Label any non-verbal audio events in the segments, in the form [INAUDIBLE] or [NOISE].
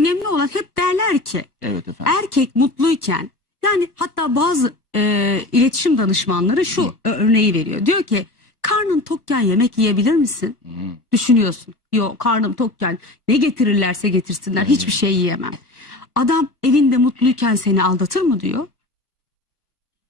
önemli olan hep derler ki Evet efendim. erkek mutluyken yani hatta bazı e, iletişim danışmanları şu örneği veriyor. Diyor ki karnın tokken yemek yiyebilir misin? Hı. Düşünüyorsun. Yok karnım tokken ne getirirlerse getirsinler hiçbir şey yiyemem. Adam evinde mutluyken seni aldatır mı diyor.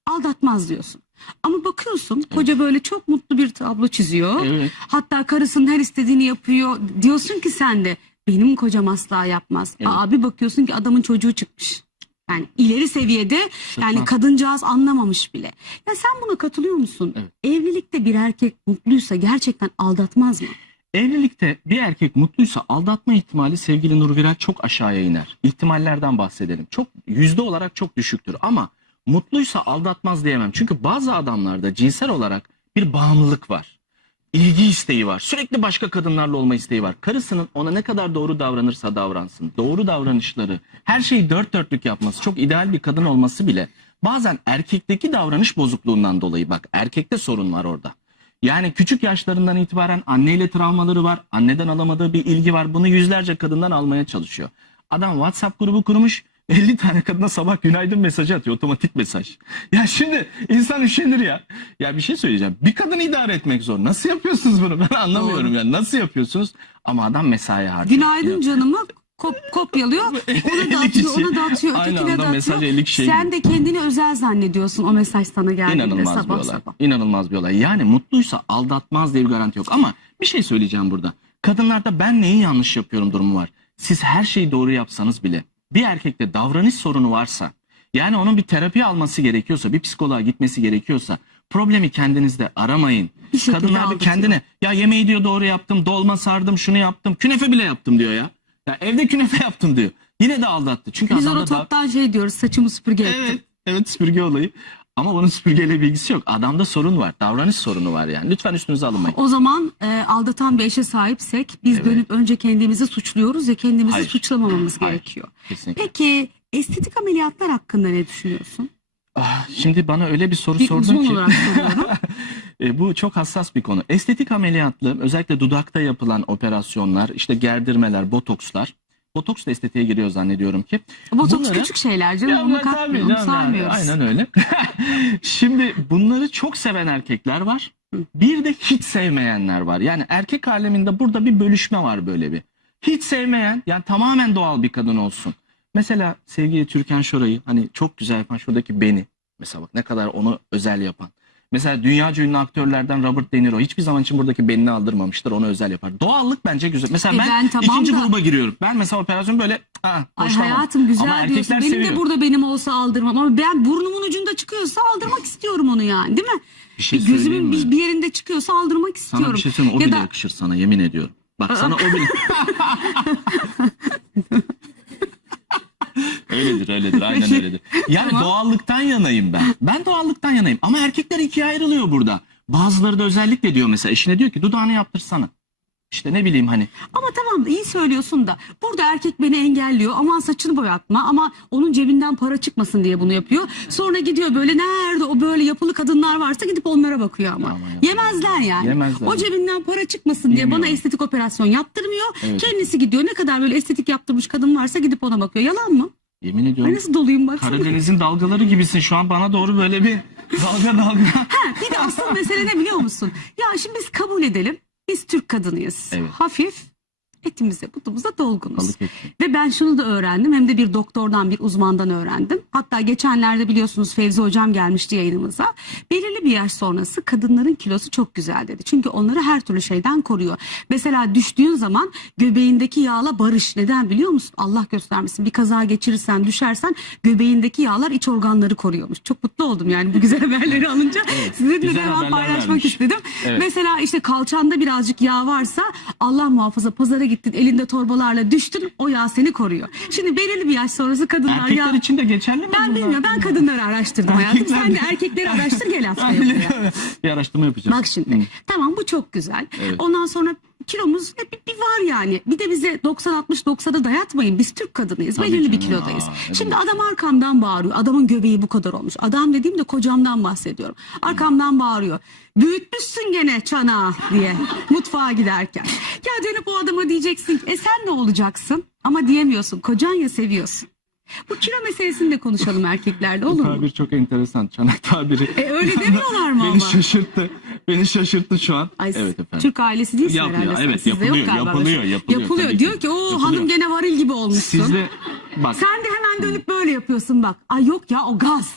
Aldatmaz diyorsun. Ama bakıyorsun koca böyle çok mutlu bir tablo çiziyor. Evet. Hatta karısının her istediğini yapıyor. Diyorsun ki sen de benim kocam asla yapmaz. Evet. Abi bakıyorsun ki adamın çocuğu çıkmış. Yani ileri seviyede yani kadıncağız anlamamış bile. Ya sen buna katılıyor musun? Evet. Evlilikte bir erkek mutluysa gerçekten aldatmaz mı? Evlilikte bir erkek mutluysa aldatma ihtimali sevgili Nur Viral çok aşağıya iner. İhtimallerden bahsedelim. Çok yüzde olarak çok düşüktür ama mutluysa aldatmaz diyemem. Çünkü bazı adamlarda cinsel olarak bir bağımlılık var. İlgi isteği var. Sürekli başka kadınlarla olma isteği var. Karısının ona ne kadar doğru davranırsa davransın. Doğru davranışları, her şeyi dört dörtlük yapması, çok ideal bir kadın olması bile bazen erkekteki davranış bozukluğundan dolayı bak erkekte sorun var orada. Yani küçük yaşlarından itibaren anneyle travmaları var. Anneden alamadığı bir ilgi var. Bunu yüzlerce kadından almaya çalışıyor. Adam WhatsApp grubu kurmuş. 50 tane kadına sabah günaydın mesajı atıyor. Otomatik mesaj. Ya şimdi insan üşenir ya. Ya bir şey söyleyeceğim. Bir kadını idare etmek zor. Nasıl yapıyorsunuz bunu? [LAUGHS] Ben anlamıyorum Doğru. yani. Nasıl yapıyorsunuz? Ama adam mesai harcıyor. Günaydın canımı kop, kopyalıyor. [LAUGHS] Ona da 50 atıyor, ona da atıyor, Aynı anda de mesaj atıyor. 50 kişiye Sen de kendini özel zannediyorsun o mesaj sana geldiğinde İnanılmaz bir sabah olay. sabah. İnanılmaz bir olay. Yani mutluysa aldatmaz diye bir garanti yok. Ama bir şey söyleyeceğim burada. Kadınlarda ben neyi yanlış yapıyorum durumu var. Siz her şeyi doğru yapsanız bile bir erkekte davranış sorunu varsa yani onun bir terapi alması gerekiyorsa bir psikoloğa gitmesi gerekiyorsa problemi kendinizde aramayın. Bir şekilde Kadınlar aldatıyor. kendine ya yemeği diyor doğru yaptım dolma sardım şunu yaptım künefe bile yaptım diyor ya. Ya evde künefe [LAUGHS] yaptım diyor. Yine de aldattı. Çünkü Biz ona adamda da- toptan şey diyoruz saçımı süpürge ettim. Evet, evet süpürge olayı. Ama bunun süpürgeyle bilgisi yok. Adamda sorun var. Davranış sorunu var yani. Lütfen üstünüze alınmayın. O zaman e, aldatan bir eşe sahipsek biz Evet. dönüp önce kendimizi suçluyoruz ya kendimizi Hayır. suçlamamamız Hayır. gerekiyor. Kesinlikle. Peki estetik ameliyatlar hakkında ne düşünüyorsun? Ah, şimdi bana öyle bir soru Bir sordun uzman ki. olarak soruyorum. [LAUGHS] E, bu çok hassas bir konu. Estetik ameliyatlı özellikle dudakta yapılan operasyonlar, işte gerdirmeler, botokslar. Botoks da estetiğe giriyor zannediyorum ki. Botoks Bunları- küçük şeyler canım Ya canım yani, saymıyoruz. Aynen öyle. [LAUGHS] Şimdi bunları çok seven erkekler var. Bir de hiç sevmeyenler var. Yani erkek aleminde burada bir bölüşme var böyle bir. Hiç sevmeyen yani tamamen doğal bir kadın olsun. Mesela sevgili Türkan Şoray'ı hani çok güzel yapan şuradaki beni. Mesela bak ne kadar onu özel yapan. Mesela dünyaca ünlü aktörlerden Robert De Niro hiçbir zaman için buradaki benini aldırmamıştır. Onu özel yapar. Doğallık bence güzel. Mesela E ben, ben tamam ikinci da- gruba giriyorum. Ben mesela operasyon böyle ha, Ay hoşlanmam. hayatım güzel Ama diyorsun. erkekler Benim seviyor. de burada benim olsa aldırmam ama ben burnumun ucunda çıkıyorsa aldırmak istiyorum onu yani değil mi? Bir şey Bir söyleyeyim Gözümün mi? bir, bir yerinde çıkıyorsa aldırmak istiyorum. Sana bir şey söyleyeyim mi? o Ya bile da- yakışır sana yemin ediyorum. Bak sana o bile. [LAUGHS] öyledir öyledir aynen öyledir. Yani Tamam. doğallıktan yanayım ben. Ben doğallıktan yanayım ama erkekler ikiye ayrılıyor burada. Bazıları da özellikle diyor mesela eşine diyor ki dudağını yaptırsana. İşte ne bileyim hani Ama tamam iyi söylüyorsun da burada erkek beni engelliyor aman saçını boyatma ama onun cebinden para çıkmasın diye bunu yapıyor. Sonra gidiyor böyle nerede o böyle yapılı kadınlar varsa gidip onlara bakıyor ama. Ya. Yemezler yani. Yemezler. O cebinden para çıkmasın diye Yemiyor. bana estetik operasyon yaptırmıyor. Evet. Kendisi gidiyor ne kadar böyle estetik yaptırmış kadın varsa gidip ona bakıyor. Yalan mı? Yemin ediyorum nasıl doluyum bak. Karadeniz'in dalgaları gibisin şu an bana doğru böyle bir dalga dalga. Bir de asıl mesele ne biliyor musun? Ya şimdi biz kabul edelim. Biz Türk kadınıyız. Evet. Hafif etimize butumuza dolgunuz. Ve ben şunu da öğrendim hem de bir doktordan bir uzmandan öğrendim. Hatta geçenlerde biliyorsunuz Fevzi hocam gelmişti yayınımıza. Belirli bir yaş sonrası kadınların kilosu çok güzel dedi. Çünkü onları her türlü şeyden koruyor. Mesela düştüğün zaman göbeğindeki yağla barış. Neden biliyor musun? Allah göstermesin. Bir kaza geçirirsen düşersen göbeğindeki yağlar iç organları koruyormuş. Çok mutlu oldum yani bu güzel haberleri alınca. Evet, Sizinle de güzel hemen haberler paylaşmak vermiş. istedim. Evet. Mesela işte kalçanda birazcık yağ varsa Allah muhafaza pazara gittin elinde torbalarla düştün o yağ seni koruyor. Şimdi belirli bir yaş sonrası kadınlar Erkekler yağ... için de geçerli mi? Ben bunlar? bilmiyorum ben kadınları araştırdım hayatım. Erkekler Sen de erkekleri araştır gel haftaya bir araştırma yapacağım. Bak şimdi tamam bu çok güzel. Evet. Ondan sonra kilomuz hep bir, var yani. Bir de bize 90-60-90'a dayatmayın. Biz Türk kadınıyız. Tabii Belirli bir kilodayız. Aa, ne Şimdi adam arkamdan bağırıyor. Adamın göbeği bu kadar olmuş. Adam dediğimde kocamdan bahsediyorum. Arkamdan bağırıyor. Büyütmüşsün gene çanağı diye [LAUGHS] mutfağa giderken. Ya dönüp o adama diyeceksin ki, e sen ne olacaksın? Ama diyemiyorsun. Kocan ya seviyorsun. Bu kilo meselesini de konuşalım erkeklerde olur mu? tabir çok enteresan. Çanak tabiri. E, öyle demiyorlar mı [LAUGHS] Beni ama? şaşırttı. Beni şaşırttı şu an. Ay, evet efendim. Türk ailesi değilsin Yapıyor, herhalde. evet, Sizde yok yapılıyor, galiba yapılıyor, şey. yapılıyor, Yapılıyor. tabii Diyor ki. ki o Yapılıyor. hanım gene varil gibi olmuşsun. Sizde bak Sen de hemen dönüp böyle yapıyorsun bak. Ay yok ya o gaz.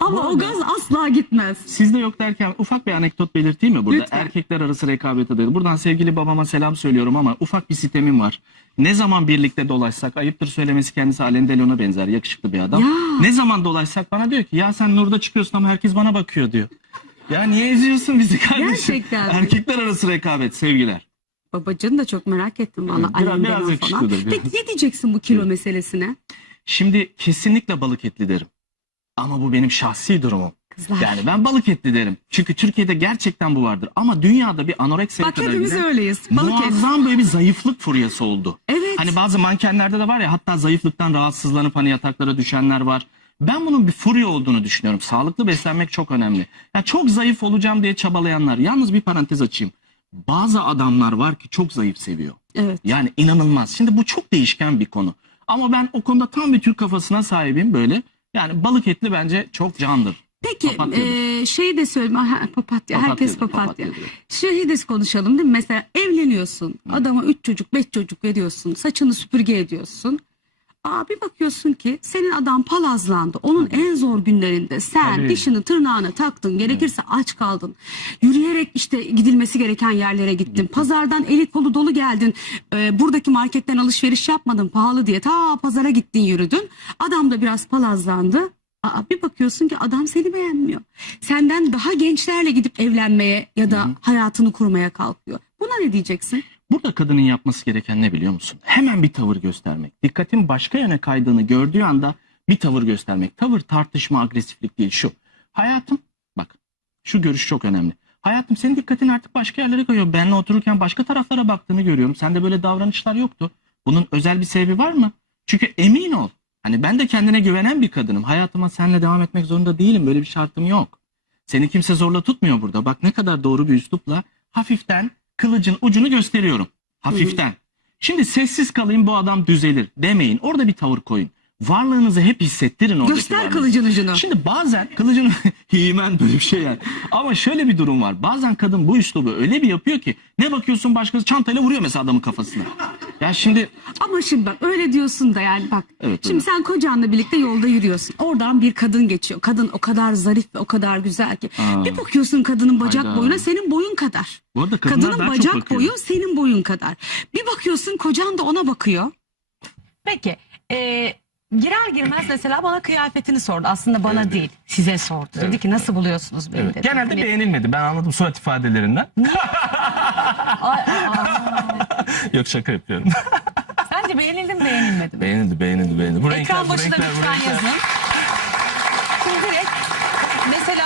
Ama o gaz asla gitmez. Sizde yok derken ufak bir anekdot belirteyim mi burada? Lütfen. Erkekler arası rekabet eder. Buradan sevgili babama selam söylüyorum ama ufak bir sitemim var. Ne zaman birlikte dolaşsak, ayıptır söylemesi kendisi Alain Delon'a benzer, yakışıklı bir adam. Ya. Ne zaman dolaşsak bana diyor ki ya sen Nur'da çıkıyorsun ama herkes bana bakıyor diyor. Ya niye üzüyorsun bizi kardeşim? Gerçekten? Erkekler arası rekabet sevgiler. Babacığını da çok merak ettim valla. Biraz- Annem biraz Delon falan. yakışıklıdır, biraz. Peki ne diyeceksin bu kilo meselesine? Şimdi kesinlikle balık etli derim. Ama bu benim şahsi durumum. Kızlar. Yani ben balık etli derim. Çünkü Türkiye'de gerçekten bu vardır. Ama dünyada bir anoreksiye Bak hepimiz giden öyleyiz. Balık muazzam böyle bir zayıflık furyası oldu. Evet. Hani bazı mankenlerde de var ya hatta zayıflıktan rahatsızlanıp hani yataklara düşenler var. Ben bunun bir furya olduğunu düşünüyorum. Sağlıklı beslenmek çok önemli. Ya çok zayıf olacağım diye çabalayanlar. Yalnız bir parantez açayım. Bazı adamlar var ki çok zayıf seviyor. Evet. Yani inanılmaz. Şimdi bu çok değişken bir konu. Ama ben o konuda tam bir Türk kafasına sahibim böyle. Yani balık etli bence çok candır. Peki Papatyadır. e, şey de söyleyeyim. Aha, papatya. Herkes Papatyadır, papatya. papatyadır. Şeyi de konuşalım değil mi? Mesela evleniyorsun. Adama üç çocuk, beş çocuk veriyorsun. Saçını süpürge ediyorsun. Aa, bir bakıyorsun ki senin adam palazlandı. Onun en zor günlerinde sen Tabii. dişini tırnağını taktın. Gerekirse aç kaldın. Yürüyerek işte gidilmesi gereken yerlere gittin. Pazardan eli kolu dolu geldin. Ee, buradaki marketten alışveriş yapmadın pahalı diye. Ta pazara gittin yürüdün. Adam da biraz palazlandı. Aa, bir bakıyorsun ki adam seni beğenmiyor. Senden daha gençlerle gidip evlenmeye ya da hayatını kurmaya kalkıyor. Buna ne diyeceksin? Burada kadının yapması gereken ne biliyor musun? Hemen bir tavır göstermek. Dikkatin başka yöne kaydığını gördüğü anda bir tavır göstermek. Tavır tartışma, agresiflik değil şu. Hayatım bak şu görüş çok önemli. Hayatım senin dikkatin artık başka yerlere kayıyor. Benle otururken başka taraflara baktığını görüyorum. Sende böyle davranışlar yoktu. Bunun özel bir sebebi var mı? Çünkü emin ol. Hani ben de kendine güvenen bir kadınım. Hayatıma seninle devam etmek zorunda değilim. Böyle bir şartım yok. Seni kimse zorla tutmuyor burada. Bak ne kadar doğru bir üslupla hafiften kılıcın ucunu gösteriyorum. Hafiften. Şimdi sessiz kalayım bu adam düzelir demeyin. Orada bir tavır koyun. Varlığınızı hep hissettirin oradaki Göster varlığınızı. kılıcın ucunu. Şimdi bazen [LAUGHS] kılıcın himen böyle bir şey yani. Ama şöyle bir durum var. Bazen kadın bu üslubu öyle bir yapıyor ki ne bakıyorsun başkası çantayla vuruyor mesela adamın kafasına. Ya şimdi Ama şimdi bak öyle diyorsun da yani bak. Evet, şimdi öyle. sen kocanla birlikte yolda yürüyorsun. Oradan bir kadın geçiyor. Kadın o kadar zarif ve o kadar güzel ki. Aa. Bir bakıyorsun kadının bacak Hayda. boyuna senin boyun kadar. bu arada kadınlar Kadının daha bacak çok bakıyor. boyu senin boyun kadar. Bir bakıyorsun kocan da ona bakıyor. Peki e, girer girmez mesela bana kıyafetini sordu. Aslında bana değil size sordu. Dedi ki nasıl buluyorsunuz beni Evet. dedi. Genelde Hani- beğenilmedi. Ben anladım surat ifadelerinden. [LAUGHS] Ay, aa, Yok şaka yapıyorum. [LAUGHS] sence beğenildi mi beğenilmedi mi? beğenildi, beğenildi, beğenildi. Bu Ekran başında lütfen yazın. Şimdi direkt mesela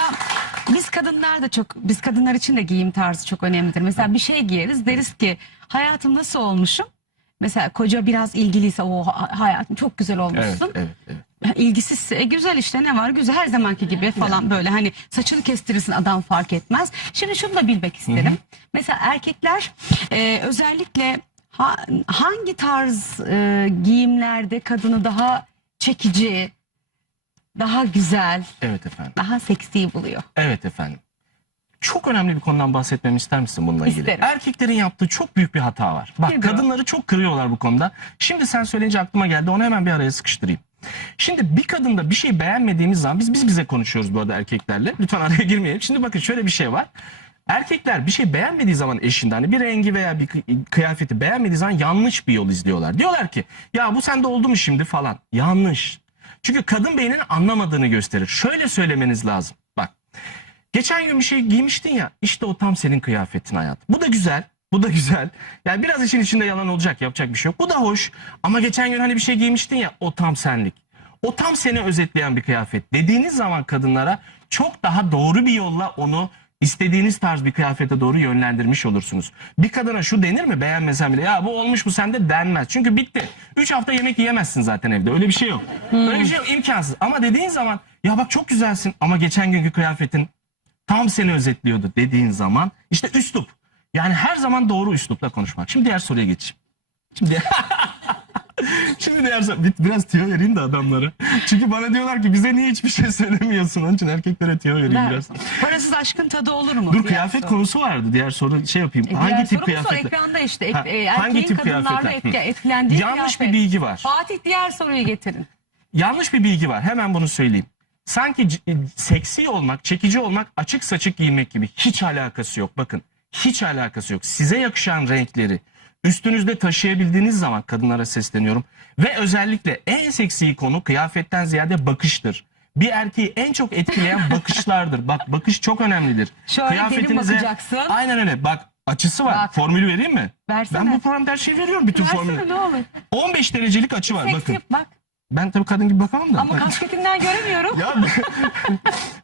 biz kadınlar da çok biz kadınlar için de giyim tarzı çok önemlidir. Mesela bir şey giyeriz deriz ki hayatım nasıl olmuşum? Mesela koca biraz ilgiliyse o ha- hayatım çok güzel Evet, olmuşsun. evet, evet. ilgisizse e, güzel işte ne var güzel her zamanki gibi falan böyle hani saçını kestirirsin adam fark etmez. Şimdi şunu da bilmek isterim. Mesela erkekler e, özellikle ha- hangi tarz e, giyimlerde kadını daha çekici, daha güzel, Evet efendim. daha seksi buluyor. Evet efendim. Çok önemli bir konudan bahsetmemi ister misin bununla ilgili? İsterim. Erkeklerin yaptığı çok büyük bir hata var. Bak Nedir o? kadınları çok kırıyorlar bu konuda. Şimdi sen söyleyince aklıma geldi. Onu hemen bir araya sıkıştırayım. Şimdi bir kadında bir şey beğenmediğimiz zaman biz biz bize konuşuyoruz bu arada erkeklerle. Lütfen araya girmeyelim. Şimdi bakın şöyle bir şey var. Erkekler bir şey beğenmediği zaman eşinde hani bir rengi veya bir kı- kıyafeti beğenmediği zaman yanlış bir yol izliyorlar. Diyorlar ki ya bu sende oldu mu şimdi falan. Yanlış. Çünkü kadın beyninin anlamadığını gösterir. Şöyle söylemeniz lazım. Bak Geçen gün bir şey giymiştin ya işte o tam senin kıyafetin hayat. Bu da güzel. Bu da güzel. Yani biraz işin içinde yalan olacak yapacak bir şey yok. Bu da hoş. Ama geçen gün hani bir şey giymiştin ya o tam senlik. O tam seni özetleyen bir kıyafet. Dediğiniz zaman kadınlara çok daha doğru bir yolla onu istediğiniz tarz bir kıyafete doğru yönlendirmiş olursunuz. Bir kadına şu denir mi beğenmesen bile ya bu olmuş bu sende denmez. Çünkü bitti. 3 hafta yemek yiyemezsin zaten evde. Öyle bir şey yok. Öyle bir şey yok imkansız. Ama dediğin zaman ya bak çok güzelsin ama geçen günkü kıyafetin tam seni özetliyordu dediğin zaman işte üslup. Yani her zaman doğru üslupla konuşmak. Şimdi diğer soruya geçeyim. Şimdi [LAUGHS] Şimdi diğer bir- biraz tüyo vereyim de adamlara. Çünkü bana diyorlar ki bize niye hiçbir şey [LAUGHS] söylemiyorsun? Onun için erkeklere tüyo vereyim Ver. biraz. Parasız aşkın tadı olur mu? Dur Diğer kıyafet soru. konusu vardı. Diğer soru şey yapayım. E, diğer hangi tip sorumuz o, kıyafetler? ekranda işte. Ha, E, hangi tip kıyafetler? etki- etkilendiği Yanlış kıyafet. bir bilgi var. Fatih diğer soruyu getirin. Yanlış bir bilgi var. Hemen bunu söyleyeyim. Sanki e, seksi olmak, çekici olmak açık saçık giymek gibi. Hiç alakası yok. Bakın hiç alakası yok. Size yakışan renkleri üstünüzde taşıyabildiğiniz zaman kadınlara sesleniyorum. Ve özellikle en seksi konu kıyafetten ziyade bakıştır. Bir erkeği en çok etkileyen [LAUGHS] bakışlardır. Bak bakış çok önemlidir. Şöyle derin bakacaksın. Aynen öyle. Bak açısı var. Bak. Formülü vereyim mi? Versene. Ben bu programda her şeyi veriyorum bütün Versene formülü. ne olur. 15 derecelik açı var Seksi bakın. bak. Ben tabii kadın gibi bakamam da. Ama kasketinden göremiyorum. Ya [LAUGHS]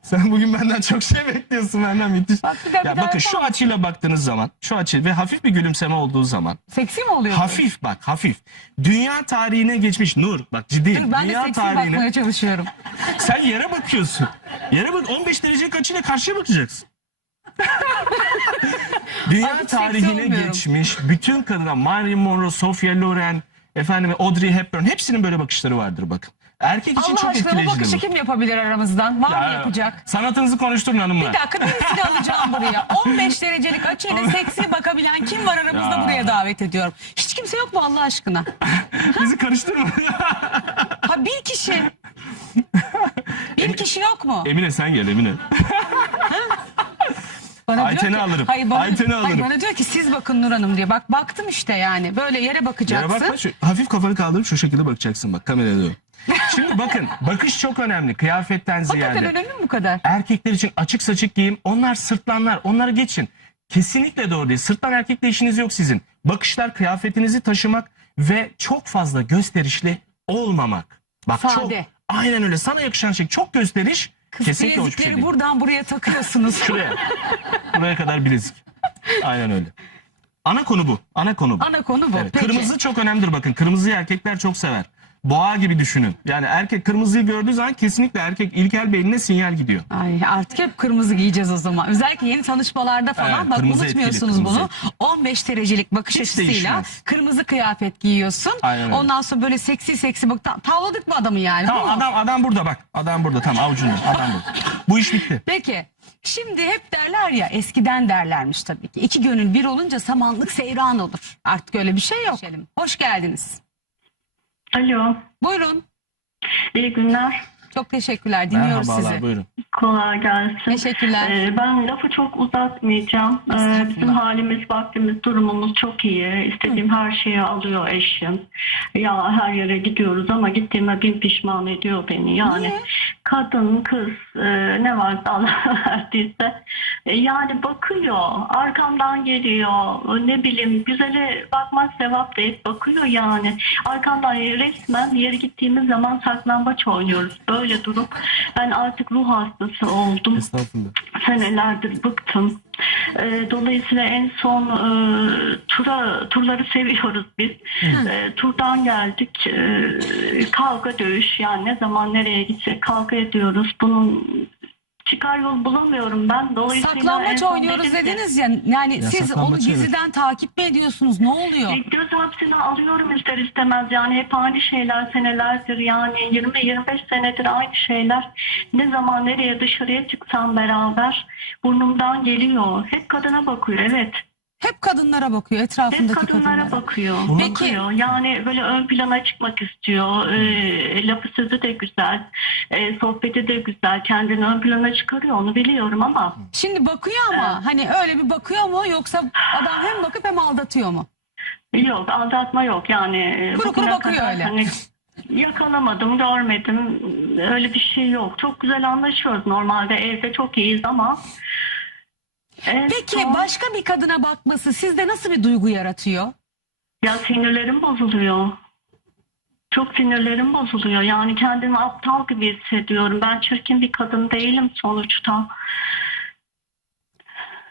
sen bugün benden çok şey bekliyorsun benden müthiş. Bak bir daha, bir ya daha bakın şu yapalım. açıyla baktığınız zaman, şu açı ve hafif bir gülümseme olduğu zaman, Seksi mi oluyor? hafif bak hafif. Dünya tarihine geçmiş Nur, bak ciddi. Dur, ben de Dünya seksi tarihine. bakmaya çalışıyorum. [LAUGHS] Sen yere bakıyorsun. Yere bak 15 derecelik açıyla karşıya bakacaksın. [LAUGHS] Dünya seksi tarihine olmuyorum. geçmiş bütün kadına Marilyn Monroe, Sophia Loren, efendim Audrey Hepburn hepsinin böyle bakışları vardır bakın. Erkek için Allah çok aşkına bu bakışı bu. kim yapabilir aramızdan? Var mı Ya, yapacak? Sanatınızı konuşturun hanımlar. Bir dakika birisini alacağım buraya. [LAUGHS] 15 derecelik açıyla seksi bakabilen kim var aramızda Ya. buraya davet ediyorum. Hiç kimse yok mu Allah aşkına? [LAUGHS] Bizi karıştırma. [LAUGHS] Ha bir kişi. Bir kişi yok mu? Emine sen gel Emine. Bana diyor Ayten'i ki- alırım. Hayır bana, Ayten'i hayır, alırım. bana diyor ki siz bakın Nur Hanım diye. Bak baktım işte yani. Böyle yere Yere bakacaksın. bakma şu, hafif kafanı kaldırıp şu şekilde bakacaksın bak kameraya doğru. [LAUGHS] Şimdi bakın bakış çok önemli kıyafetten Hakikaten ziyade. önemli mi bu kadar? Erkekler için açık saçık giyim onlar sırtlanlar onları geçin. Kesinlikle doğru değil. Sırtlan erkekle işiniz yok sizin. Bakışlar kıyafetinizi taşımak ve çok fazla gösterişli olmamak. Bak çok Sade. aynen öyle sana yakışan şey çok gösteriş Kız kesinlikle hoş bir bilezikleri şey değil. buradan buraya takıyorsunuz. [LAUGHS] Şuraya. Buraya kadar bilezik. Aynen öyle. Ana konu bu. Ana konu bu. Ana konu bu. Evet, Peki. Kırmızı çok önemlidir bakın. Kırmızıyı erkekler çok sever. Boğa gibi düşünün. Yani erkek kırmızıyı gördüğü zaman kesinlikle erkek ilkel beynine sinyal gidiyor. Ay artık hep kırmızı giyeceğiz o zaman. Özellikle yeni tanışmalarda falan Evet, bak kırmızı unutmuyorsunuz etkili, bunu. 15 derecelik bakış Hiç açısıyla değişmez. kırmızı kıyafet giyiyorsun. Aynen öyle. Ondan sonra böyle seksi seksi bak ta- tavladık mı adamı yani? Tamam değil mi? adam adam burada bak. Adam burada tamam avucunda. Adam burada. Bu iş bitti. Peki şimdi hep derler ya eskiden derlermiş tabii ki. İki gönül bir olunca samanlık seyran olur. Artık öyle bir şey yok. Hoş geldiniz. Alo, Buyurun. iyi günler. Çok teşekkürler. Dinliyoruz Merhabalar sizi. buyurun. Kolay gelsin. Teşekkürler. Ee, ben lafı çok uzatmayacağım. Ee, bizim halimiz, vaktimiz, durumumuz çok iyi. İstediğim her şeyi alıyor eşim. Ya her yere gidiyoruz ama gittiğime bin pişman ediyor beni. Yani Niye? kadın, kız e, ne varsa Allah [LAUGHS] verdiyse e, yani bakıyor, arkamdan geliyor, ne bileyim güzele bakmaz sevap deyip bakıyor yani. Arkamdan resmen yere gittiğimiz zaman saklambaç oynuyoruz. Böyle durum. Ben artık ruh hastası oldum Estağfurullah. senelerdir bıktım. Ee, dolayısıyla en son e, tura turları seviyoruz biz. Ee, turdan geldik. Ee, kavga dövüş yani ne zaman nereye gitsek kavga ediyoruz. Bunun çıkar yol bulamıyorum ben. Dolayısıyla en Saklambaç son oynuyoruz dedim ki, dediniz ya. Yani Ya siz onu saklambaç, evet. gizliden takip mi ediyorsunuz? Ne oluyor? E, Göz hapsine alıyorum ister istemez yani hep aynı şeyler senelerdir yani 20-25 senedir aynı şeyler ne zaman nereye dışarıya çıksam beraber burnumdan geliyor hep kadına bakıyor evet Hep kadınlara bakıyor hep etrafındaki kadınlara kadınlara. bakıyor Peki. bakıyor yani böyle ön plana çıkmak istiyor e, lafı sözü de güzel e, sohbeti de güzel kendini ön plana çıkarıyor onu biliyorum ama Şimdi bakıyor ama hani öyle bir bakıyor mu yoksa adam hem bakıp hem aldatıyor mu? Yok aldatma yok yani. e, Kuru kuru bugüne bakıyor öyle. Hani yakalamadım görmedim öyle bir şey yok. Çok güzel anlaşıyoruz normalde evde çok iyiyiz ama. En Peki son- başka bir kadına bakması sizde nasıl bir duygu yaratıyor? Ya sinirlerim bozuluyor. Çok sinirlerim bozuluyor. Yani kendimi aptal gibi hissediyorum. Ben çirkin bir kadın değilim sonuçta.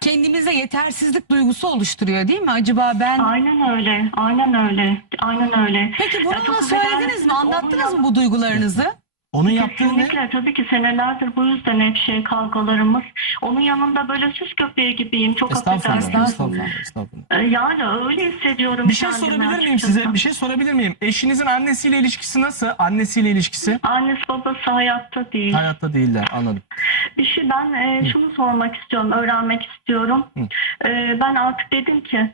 Kendimize yetersizlik duygusu oluşturuyor değil mi? Acaba ben... Aynen öyle. Aynen öyle. Aynen öyle. Peki bunu Ya çok ona söylediniz mi? Anlattınız onun mı bu duygularınızı? Onun yaptığı ne? Kesinlikle tabii ki senelerdir bu yüzden hep şey kavgalarımız. Onun yanında böyle süs köpeği gibiyim. Çok Estağfurullah, affedersiniz. estağfurullah, estağfurullah. Ee, Yani öyle hissediyorum Bir şey kendimi sorabilir miyim açıkçası. size? Bir şey sorabilir miyim? Eşinizin annesiyle ilişkisi nasıl? Annesiyle ilişkisi? Annesi babası hayatta değil. Hayatta değiller anladım. Bir şey ben e, şunu sormak istiyorum, öğrenmek istiyorum. Hı. E, ben artık dedim ki,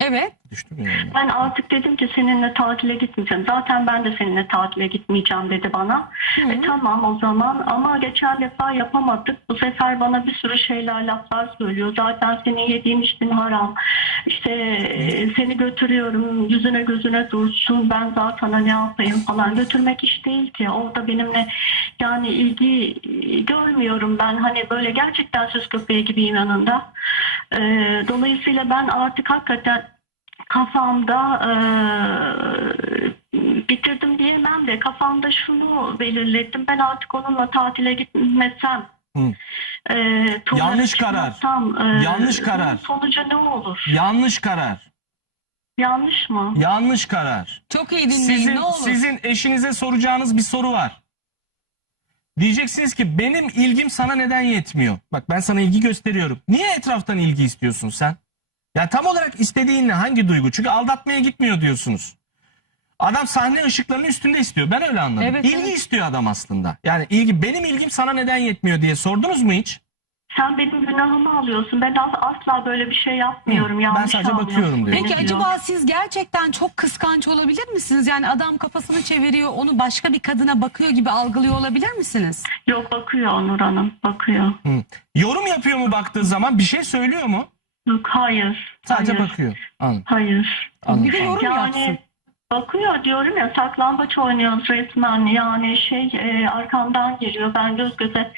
Evet. Düştü mü yani? ben artık dedim ki seninle tatile gitmeyeceğim. Zaten ben de seninle tatile gitmeyeceğim dedi bana. E, tamam o zaman ama geçen defa yapamadık. Bu sefer bana bir sürü şeyler laflar söylüyor. Zaten senin yediğin içtiğin haram. İşte e, seni götürüyorum yüzüne gözüne dursun. Ben zaten ne yapayım falan. Götürmek iş değil ki. Orada benimle yani ilgi e, görmüyorum ben. Hani böyle gerçekten söz köpeği gibiyim yanında. E, dolayısıyla ben artık hakikaten kafamda e, bitirdim diyemem de kafamda şunu belirledim. Ben artık onunla tatile gitmesem Hı. e, Yanlış karar. e, Yanlış karar. Sonucu ne olur? Yanlış karar. Yanlış mı? Yanlış karar. Çok iyi dinleyin Sizin, ne olur. sizin eşinize soracağınız bir soru var. Diyeceksiniz ki benim ilgim sana neden yetmiyor? Bak ben sana ilgi gösteriyorum. Niye etraftan ilgi istiyorsun sen? Ya tam olarak istediğin ne? Hangi duygu? Çünkü aldatmaya gitmiyor diyorsunuz. Adam sahne ışıklarının üstünde istiyor. Ben öyle anladım. Evet, ilgi evet. istiyor adam aslında. Yani ilgi benim ilgim sana neden yetmiyor diye sordunuz mu hiç? Sen benim günahımı alıyorsun. Ben as- asla böyle bir şey yapmıyorum. Hı, ben sadece anlıyorsun bakıyorum diyor. Peki diyor. acaba siz gerçekten çok kıskanç olabilir misiniz? Yani adam kafasını çeviriyor, onu başka bir kadına bakıyor gibi algılıyor olabilir misiniz? Yok bakıyor Nur Hanım. Bakıyor. Hı. Yorum yapıyor mu baktığı zaman? Bir şey söylüyor mu? Yok hayır. Sadece hayır, bakıyor. Anladım. Hayır. anladım. Bir de yorum Yani yapsın. bakıyor diyorum ya saklambaç oynuyoruz resmen yani şey e, arkamdan geliyor ben göz göze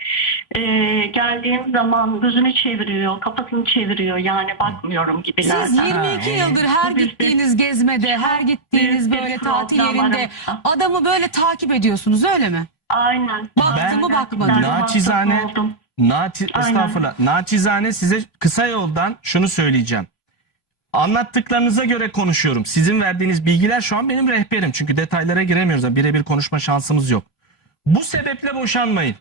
e, geldiğim zaman gözünü çeviriyor kafasını çeviriyor yani bakmıyorum gibilerden. Siz 22 yıldır her gittiğiniz gezmede, her gittiğiniz böyle tatil yerinde adamı böyle takip ediyorsunuz öyle mi? Aynen. Baktı Ben- mı bakmadı Ben mı? Naçizane-. Naçi, Aynen. estağfurullah. Naçizane size kısa yoldan şunu söyleyeceğim. Anlattıklarınıza göre konuşuyorum. Sizin verdiğiniz bilgiler şu an benim rehberim. Çünkü detaylara giremiyoruz. Birebir konuşma şansımız yok. Bu sebeple boşanmayın.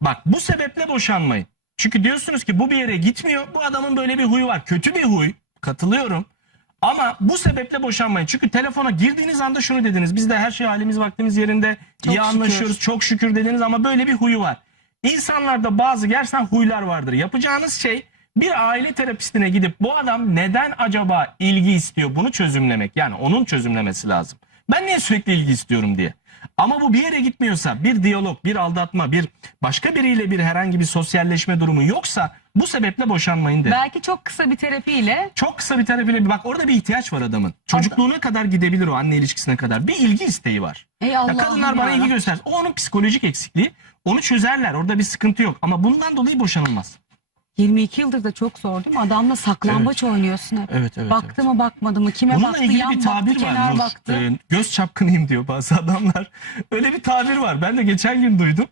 Bak bu sebeple boşanmayın. Çünkü diyorsunuz ki bu bir yere gitmiyor. Bu adamın böyle bir huyu var. Kötü bir huy. Katılıyorum. Ama bu sebeple boşanmayın. Çünkü telefona girdiğiniz anda şunu dediniz. Biz de her şey halimiz vaktimiz yerinde. Çok iyi şükür. anlaşıyoruz. Çok şükür dediniz ama böyle bir huyu var. İnsanlarda bazı gerçekten huylar vardır. Yapacağınız şey bir aile terapistine gidip bu adam neden acaba ilgi istiyor bunu çözümlemek. Yani onun çözümlemesi lazım. Ben niye sürekli ilgi istiyorum diye. Ama bu bir yere gitmiyorsa bir diyalog, bir aldatma, bir başka biriyle bir herhangi bir sosyalleşme durumu yoksa bu sebeple boşanmayın derim. Belki çok kısa bir terapiyle Çok kısa bir terapiyle bak orada bir ihtiyaç var adamın. Çocukluğuna kadar gidebilir o anne ilişkisine kadar. Bir ilgi isteği var. ey Ya kadınlar bana ilgi göster. O onun psikolojik eksikliği. Onu çözerler. Orada bir sıkıntı yok. Ama bundan dolayı boşanılmaz. 22 yıldır da çok zor değil mi? Adamla saklambaç oynuyorsun hep. Evet evet. baktı mı bakmadı mı? Kime Bununla baktı? ilgili Yan bir baktı, tabir kenar var Nur. baktı. Ee, göz çapkınıyım diyor bazı adamlar. [LAUGHS] Öyle bir tabir var. Ben de geçen gün duydum.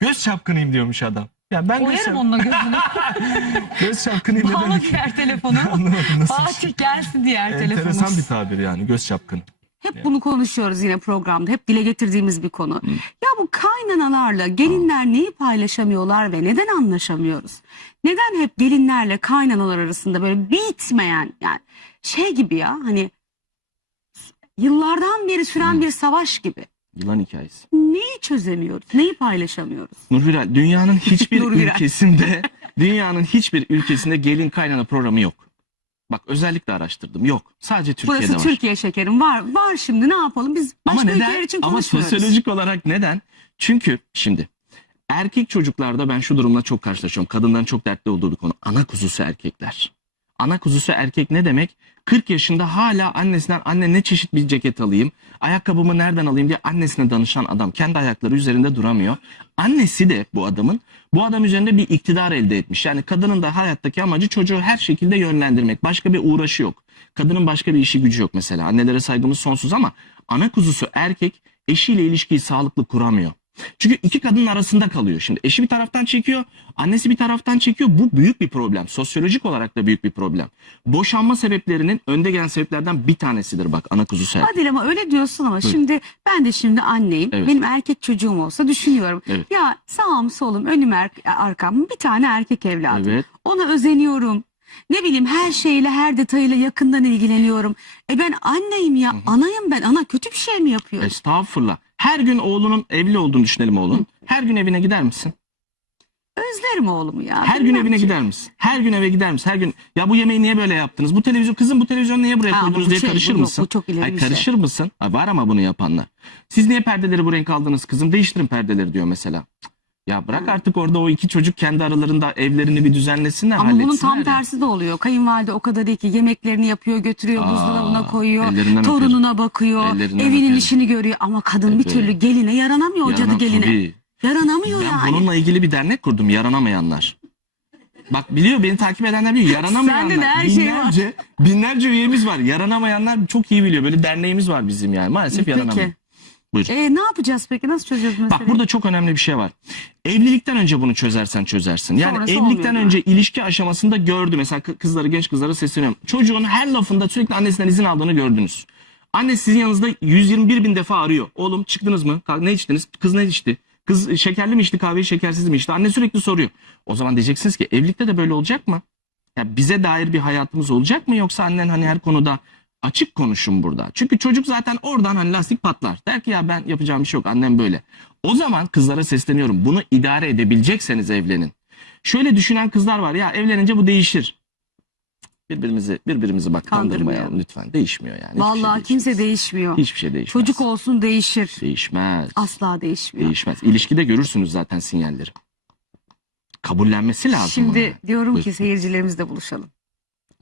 Göz çapkınıyım diyormuş adam. Ya ben göz, Oyarım çap- onunla gözünü. [LAUGHS] göz çapkınıyım Bağla diğer telefonu. [LAUGHS] Bir şey. Fatih gelsin diğer Enteresan telefonumuz. bir tabir yani göz çapkını. Hep bunu konuşuyoruz yine programda. Hep dile getirdiğimiz bir konu. Ya bu kaynanalarla gelinler neyi paylaşamıyorlar ve neden anlaşamıyoruz? Neden hep gelinlerle kaynanalar arasında böyle bitmeyen yani şey gibi ya hani yıllardan beri süren bir savaş gibi. Yılan hikayesi. Neyi çözemiyoruz? Neyi paylaşamıyoruz? Nurviral dünyanın hiçbir [LAUGHS] ülkesinde dünyanın hiçbir ülkesinde gelin kaynana programı yok. Bak özellikle araştırdım. Yok. Sadece Türkiye'de Burası var. Türkiye şekerim var. Var şimdi ne yapalım? Biz başka Ama ülkeler neden? için Ama konuşmuyoruz. sosyolojik olarak neden? Çünkü şimdi erkek çocuklarda ben şu durumla çok karşılaşıyorum. Kadınların çok dertli olduğu bir konu. Ana kuzusu erkekler. Ana kuzusu erkek ne demek? 40 yaşında hala annesinden anne ne çeşit bir ceket alayım, ayakkabımı nereden alayım diye annesine danışan adam. Kendi ayakları üzerinde duramıyor. Annesi de bu adamın bu adam üzerinde bir iktidar elde etmiş. Yani kadının da hayattaki amacı çocuğu her şekilde yönlendirmek. Başka bir uğraşı yok. Kadının başka bir işi gücü yok mesela. Annelere saygımız sonsuz ama ana kuzusu erkek eşiyle ilişkiyi sağlıklı kuramıyor. Çünkü iki kadının arasında kalıyor. Şimdi eşi bir taraftan çekiyor, annesi bir taraftan çekiyor. Bu büyük bir problem. Sosyolojik olarak da büyük bir problem. Boşanma sebeplerinin önde gelen sebeplerden bir tanesidir bak ana kuzu Serpil. Hadi ama öyle diyorsun ama şimdi ben de şimdi anneyim. Evet. Benim erkek çocuğum olsa düşünüyorum. Evet. Ya sağım solum önüm er- arkam bir tane erkek evladım. Evet. Ona özeniyorum. Ne bileyim her şeyle her detayıyla yakından ilgileniyorum. E ben anneyim ya anayım ben. Ana kötü bir şey mi yapıyor? Estağfurullah. Her gün oğlunun evli olduğunu düşünelim oğlun. Her gün evine gider misin? Özlerim oğlumu ya. Her gün bilmem evine ki. gider misin? Her gün eve gider misin? Her gün ya bu yemeği niye böyle yaptınız? Bu televizyon kızım bu televizyonu niye buraya Ha, koydunuz bu diye şey, karışır bu yok, mısın? bu çok ileri Ay, bir şey. karışır mısın? Ay, var ama bunu yapanlar. Siz niye perdeleri bu renk aldınız kızım? Değiştirin perdeleri diyor mesela. Cık. Ya bırak artık orada o iki çocuk kendi aralarında evlerini bir düzenlesinler, Ama bunun halletsinler tam ya. tersi de oluyor. Kayınvalide o kadar değil ki yemeklerini yapıyor, götürüyor, Aa, buzdolabına koyuyor, ellerinden torununa bakıyor, Ellerinden evinin öperim. işini görüyor. Ama kadın bir Evet. türlü geline yaranamıyor o cadı Yaranam- geline. Tabii. Yaranamıyor Ben yani. bununla ilgili bir dernek kurdum. Yaranamayanlar. Bak biliyor beni takip edenler biliyor. Yaranamayanlar. Sende de her şey var. binlerce, binlerce üyemiz var. Yaranamayanlar çok iyi biliyor. Böyle derneğimiz var bizim yani. Maalesef yaranamıyor. Peki. Buyur. E, ne yapacağız peki? Nasıl çözeceğiz meseleyi? Bak burada çok önemli bir şey var. Evlilikten önce bunu çözersen çözersin. Yani Sonrası evlilikten olmuyor. önce ilişki aşamasında gördü. Mesela kı- kızları genç kızlara sesleniyorum. Çocuğun her lafında sürekli annesinden izin aldığını gördünüz. Anne sizin yanınızda 121 bin defa arıyor. Oğlum çıktınız mı? Ne içtiniz? Kız ne içti? Kız şekerli mi içti kahveyi şekersiz mi içti? Anne sürekli soruyor. O zaman diyeceksiniz ki evlilikte de böyle olacak mı? Ya bize dair bir hayatımız olacak mı yoksa annen hani her konuda açık konuşun burada. Çünkü çocuk zaten oradan hani lastik patlar. Der ki ya ben yapacağım bir şey yok annem böyle. O zaman kızlara sesleniyorum. Bunu idare edebilecekseniz evlenin. Şöyle düşünen kızlar var ya evlenince bu değişir. Birbirimizi birbirimizi bak Kandırmayalım. lütfen. Değişmiyor yani. Hiçbir şey Vallahi değişmez. kimse değişmiyor. Hiçbir şey değişmez. Çocuk olsun değişir. Değişmez. Asla değişmiyor. Değişmez. İlişkide görürsünüz zaten sinyalleri. Kabullenmesi lazım. Şimdi yani. diyorum ki Buyurun. seyircilerimizle buluşalım.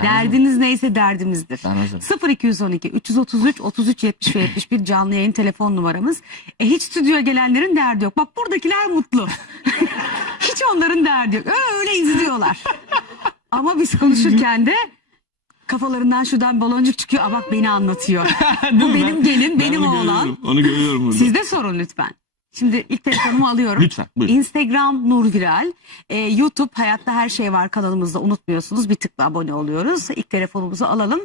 Ben. Derdiniz neyse derdimizdir. Ben hazırım. 0212 333 33 70 ve 71 canlı yayın telefon numaramız. E hiç stüdyoya gelenlerin derdi yok. Bak buradakiler mutlu. [LAUGHS] hiç onların derdi yok. Öyle izliyorlar. [LAUGHS] Ama biz konuşurken de kafalarından şuradan baloncuk çıkıyor. Aa bak beni anlatıyor. [LAUGHS] Bu benim gelin, benim onu oğlan. görüyorum, Onu görüyorum burada. Sizde sorun lütfen. Şimdi ilk telefonumu [COUGHS] alıyorum. Lütfen buyurun. Instagram Nur Viral, e, YouTube Hayatta Her Şey Var kanalımızda unutmuyorsunuz. Bir tıkla abone oluyoruz. İlk telefonumuzu alalım.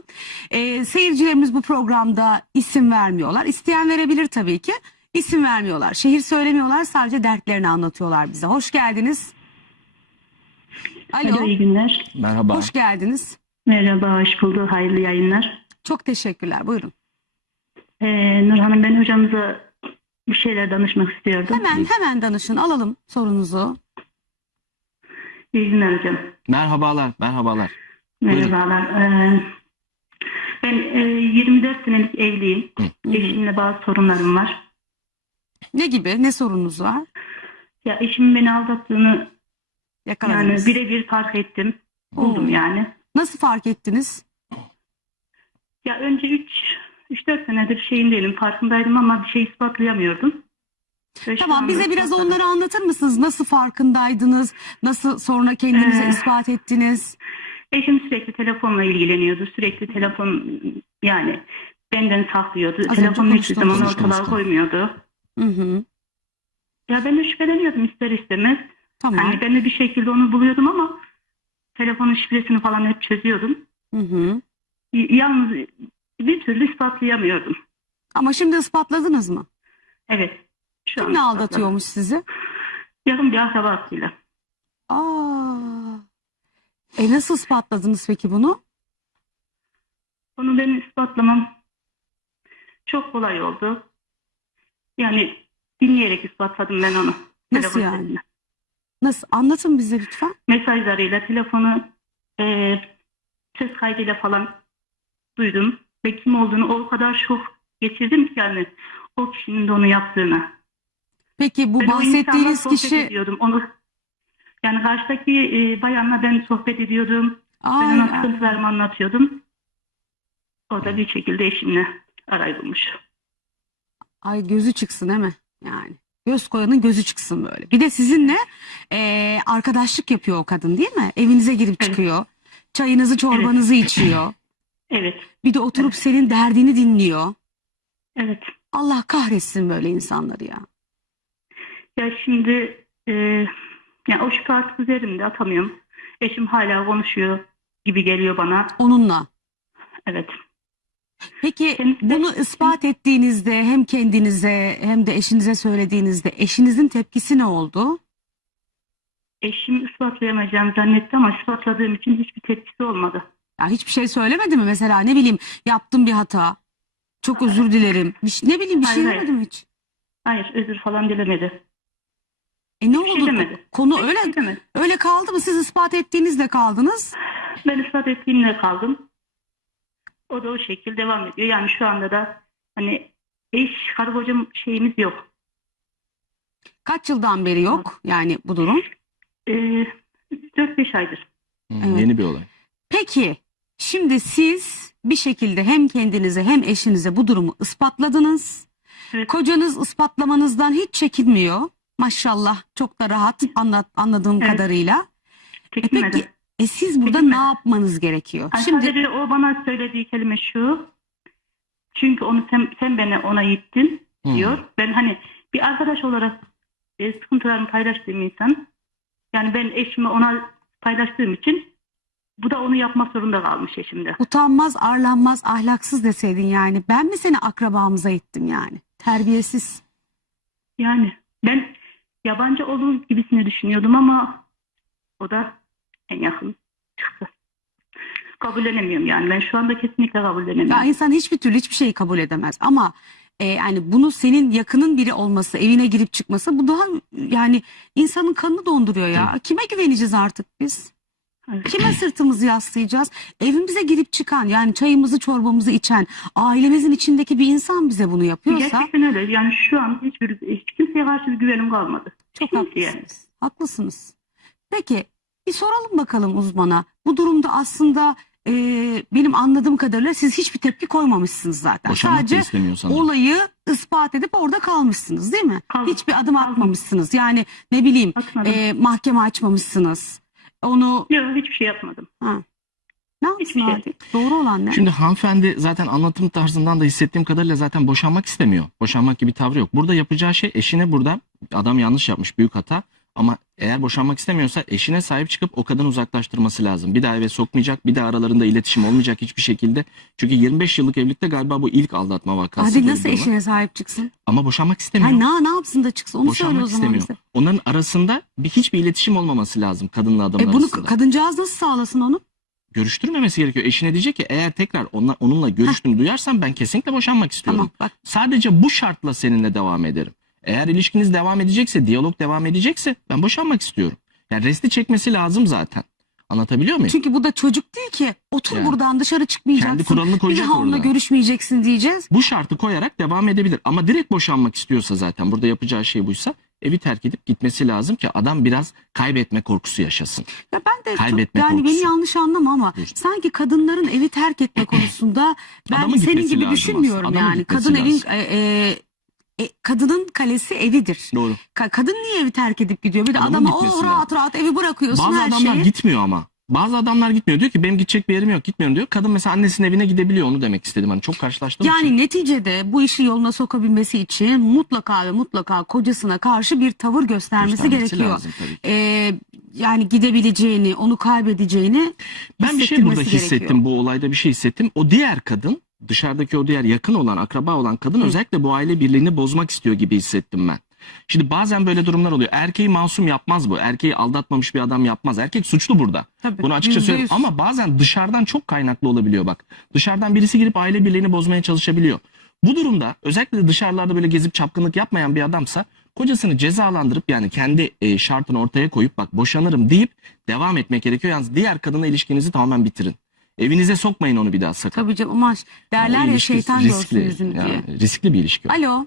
E, seyircilerimiz bu programda isim vermiyorlar. İsteyen verebilir tabii ki. İsim vermiyorlar. Şehir söylemiyorlar. Sadece dertlerini anlatıyorlar bize. Hoş geldiniz. Alo. Alo, iyi günler. Merhaba. Hoş geldiniz. Merhaba, hoş bulduk. Hayırlı yayınlar. Çok teşekkürler. Buyurun. Ee, Nur Hanım, ben hocamıza bir şeyler danışmak istiyordum. Hemen hemen danışın. Alalım sorunuzu. İyi günler hocam. Merhabalar, merhabalar. Buyurun. Merhabalar. Ee, ben e, 24 senelik evliyim. Hı. Eşimle bazı sorunlarım var. Ne gibi? Ne sorunuz var? Ya eşimin beni aldattığını yani Yakaladınız. birebir fark ettim. Buldum Oo. yani. Nasıl fark ettiniz? Ya önce 3 3-4 senedir şeyin değilim farkındaydım ama bir şey ispatlayamıyordum. Ve şu Tamam anda bize biraz ispatladım. onları anlatır mısınız? Nasıl farkındaydınız? Nasıl sonra kendinize Ee, ispat ettiniz? Eşim sürekli telefonla ilgileniyordu. Sürekli telefon yani benden saklıyordu. önce Telefonunu hiçbir konuştuğumuz zaman konuştuğumuz ortalığa konu. koymuyordu. Hı hı. Ya ben de şüpheleniyordum ister istemez. Tamam. Hani ben de bir şekilde onu buluyordum ama telefonun şifresini falan hep çözüyordum. Hı hı. Y- Yalnız bir türlü ispatlayamıyordum. Ama şimdi ispatladınız mı? Evet. Şu an Kim ne ispatladım. aldatıyormuş sizi? Yakın bir akrabasıyla. Aa. E nasıl ispatladınız peki bunu? Onu ben ispatlamam çok kolay oldu. Yani dinleyerek ispatladım ben onu. Nasıl Telefon yani? sesini. Nasıl? Anlatın bize lütfen. Mesajlarıyla telefonu e, ses kaydıyla falan duydum. Ve kim olduğunu o kadar şok geçirdim ki yani o kişinin de onu yaptığını. Peki bu Ben bahsettiğiniz kişi ediyordum. Onu, yani karşıdaki e, bayanla ben sohbet ediyordum. Ben Ay, ona sıkıntılarımı anlatıyordum. O da bir şekilde eşimle aray bulmuş. Ay gözü çıksın değil mi? Yani göz koyanın gözü çıksın böyle. Bir de sizinle eee, arkadaşlık yapıyor o kadın değil mi? Evinize girip Evet. çıkıyor. Çayınızı çorbanızı içiyor. Evet, Bir de oturup senin derdini dinliyor. evet. Allah kahretsin böyle insanları ya. Ya şimdi e, yani o artık üzerimde atamıyorum. Eşim hala konuşuyor gibi geliyor bana. Onunla. Evet. Peki de- bunu ispat ettiğinizde hem kendinize hem de eşinize söylediğinizde eşinizin tepkisi ne oldu? Eşim ispatlayamayacağını zannetti ama ispatladığım için hiçbir tepkisi olmadı. Ya hiçbir şey söylemedi mi mesela ne bileyim yaptım bir hata. Çok özür dilerim. Bir, şey- ne bileyim bir şey Hayır, hayır. demedi mi hiç? Hayır özür falan dilemedi. E ne Hiçbir şey oldu? demedi. Konu Hiçbir öyle şey demedi. öyle kaldı mı? Siz ispat ettiğinizde kaldınız. Ben ispat ettiğimle kaldım. O da o şekilde devam ediyor. Yani şu anda da hani eş karı kocam şeyimiz yok. Kaç yıldan beri yok yani bu durum? Ee, 4-5 aydır. Hı, Evet. Yeni bir olay. Peki şimdi siz bir şekilde hem kendinize hem eşinize bu durumu ispatladınız. Evet. Kocanız ispatlamanızdan hiç çekinmiyor. Maşallah çok da rahat anlat, anladığım Evet. kadarıyla. E Çekinmedi. peki e siz burada Çekinmedi. ne yapmanız gerekiyor? Ay, Şimdi Sadece o bana söylediği kelime şu. Çünkü onu sen, sen beni ona ittin Hı. diyor. Ben hani bir arkadaş olarak e, sıkıntılarımı paylaştığım insan. Yani ben eşimi ona paylaştığım için bu da onu yapmak zorunda kalmış eşimde. utanmaz, arlanmaz, ahlaksız deseydin yani. Ben mi seni akrabamıza ittim yani? Terbiyesiz. Yani ben yabancı olur gibisini düşünüyordum ama o da en yakın çıktı. Kabullenemiyorum yani. Ben şu anda kesinlikle kabullenemiyorum. Ya insan hiçbir türlü hiçbir şeyi kabul edemez ama e, yani bunu senin yakının biri olması, evine girip çıkması bu daha yani insanın kanını donduruyor ya. Kime güveneceğiz artık biz? Kime sırtımızı yaslayacağız? Evimize girip çıkan yani çayımızı çorbamızı içen ailemizin içindeki bir insan bize bunu yapıyorsa Gerçekten öyle. Yani şu an hiçbir hiç kimseye karşı bir güvenim kalmadı. çok Kimseye. haklısınız. Haklısınız. Peki bir soralım bakalım uzmana. Bu durumda aslında e, benim anladığım kadarıyla siz hiçbir tepki koymamışsınız zaten. Boşanmak da Sadece istemiyor sanırım. olayı ispat edip orada kalmışsınız değil mi? Kaldım. Hiçbir adım Kaldım. atmamışsınız. Yani ne bileyim Atmadım. e, mahkeme açmamışsınız. Onu Yok hiçbir şey yapmadım. ne yapsın Hiçbir şey. abi? Doğru olan ne? Şimdi hanımefendi zaten anlatım tarzından da hissettiğim kadarıyla zaten boşanmak istemiyor. Boşanmak gibi tavrı yok. Burada yapacağı şey eşine burada adam yanlış yapmış büyük hata. Ama eğer boşanmak istemiyorsa eşine sahip çıkıp o kadını uzaklaştırması lazım. Bir daha eve sokmayacak, bir daha aralarında iletişim olmayacak hiçbir şekilde. Çünkü 25 yıllık evlilikte galiba bu ilk aldatma vakası. Gibi nasıl var. eşine sahip çıksın? Ama boşanmak istemiyor. Hay ne, ne yapsın da çıksın? Onu söyle o boşanmak zaman istemiyor. bize. Onların arasında bir hiçbir iletişim olmaması lazım kadınla adamın E bunu arasında. kadıncağız nasıl sağlasın onu? Görüştürmemesi gerekiyor. Eşine diyecek ki eğer tekrar onunla, onunla görüştüğünü duyarsam ben kesinlikle boşanmak istiyorum. Tamam bak Sadece bu şartla seninle devam ederim. Eğer ilişkiniz devam edecekse, diyalog devam edecekse ben boşanmak istiyorum. Yani resti çekmesi lazım zaten. Anlatabiliyor muyum? çünkü bu da çocuk değil ki. Otur Yani. buradan dışarı çıkmayacaksın. Kendi kuralını bir koyacak daha onunla orada. görüşmeyeceksin diyeceğiz. Bu şartı koyarak devam edebilir. Ama direkt boşanmak istiyorsa zaten burada yapacağı şey buysa evi terk edip gitmesi lazım ki adam biraz kaybetme korkusu yaşasın. Ya ben de çok, Kaybetme yani beni korkusu. yanlış anlama ama Buyur. sanki kadınların evi terk etme [CLEARS THROAT] konusunda ben Adamın senin gitmesi gibi lazım düşünmüyorum aslında. Adamın yani. gitmesi Kadın evin lazım. e, e, e, kadının kalesi evidir. Doğru. Ka- kadın niye evi terk edip gidiyor? Bir de Adamın adama gitmesi oh rahat rahat evi bırakıyorsun Bazı her adamlar şeyi. gitmiyor ama. Bazı adamlar gitmiyor. Diyor ki benim gidecek bir yerim yok gitmiyorum diyor. Kadın mesela annesinin evine gidebiliyor onu demek istedim. Hani çok karşılaştığım için. Yani neticede bu işi yoluna sokabilmesi için mutlaka ve mutlaka kocasına karşı bir tavır göstermesi, Göstermesi gerekiyor. lazım tabii ki. Ee, yani gidebileceğini, onu kaybedeceğini Ben bir şey burada hissettirmesi hissettim gerekiyor. bu olayda bir şey hissettim. O diğer kadın dışarıdaki o diğer yakın olan akraba olan kadın Hı. özellikle bu aile birliğini bozmak istiyor gibi hissettim ben. Şimdi bazen böyle durumlar oluyor. Erkeği masum yapmaz bu. Erkeği aldatmamış bir adam yapmaz. Erkek suçlu burada. Tabii, Bunu açıkça yüz. Ama bazen dışarıdan çok kaynaklı olabiliyor bak. Dışarıdan birisi girip aile birliğini bozmaya çalışabiliyor. Bu durumda özellikle dışarılarda böyle gezip çapkınlık yapmayan bir adamsa kocasını cezalandırıp yani kendi e, şartını ortaya koyup bak boşanırım deyip devam etmek gerekiyor. Yalnız diğer kadınla ilişkinizi tamamen bitirin. Evinize sokmayın onu bir daha sakın. Tabii canım. Aman derler ya ilişkisi şeytan riskli, görsün yüzünü diye. Riskli bir ilişki. Alo.